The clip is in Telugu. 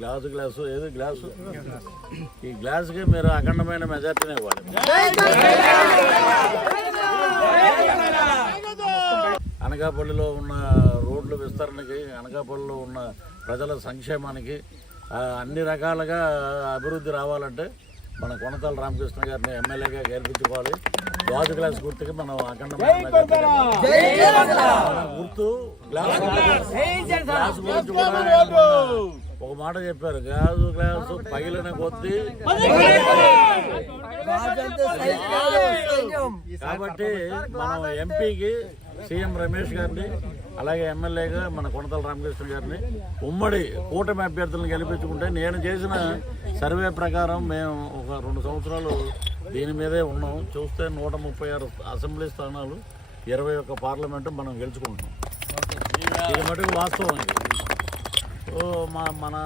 గ్లాసు ఏది గ్లాసు ఈ గ్లాసుకి మీరు అఖండమైన మెజార్టీని ఇవ్వాలి. అనకాపల్లిలో ఉన్న రోడ్ల విస్తరణకి, అనకాపల్లిలో ఉన్న ప్రజల సంక్షేమానికి అన్ని రకాలుగా అభివృద్ధి రావాలంటే మన కొనతాల రామకృష్ణ గారిని ఎమ్మెల్యేగా గెలిపించుకోవాలి. గాజు గ్లాస్ గుర్తుకి మనం అఖండమైన గుర్తు గ్లాస్ గురించి కూడా ఒక మాట చెప్పారు, గాజు గ్లాసు పగిలిన కొద్దీ. కాబట్టి మనం ఎంపీకి సీఎం రమేష్ గారిని, అలాగే ఎమ్మెల్యేగా మన కొనతాల రామకృష్ణ గారిని ఉమ్మడి కూటమి అభ్యర్థులను గెలిపించుకుంటే, నేను చేసిన సర్వే ప్రకారం మేము ఒక 2 సంవత్సరాలు దీని మీదే ఉన్నాం. చూస్తే 136 అసెంబ్లీ స్థానాలు, 21 పార్లమెంటు మనం గెలుచుకుంటున్నాం. ఇది మటుకు వాస్తవం. మన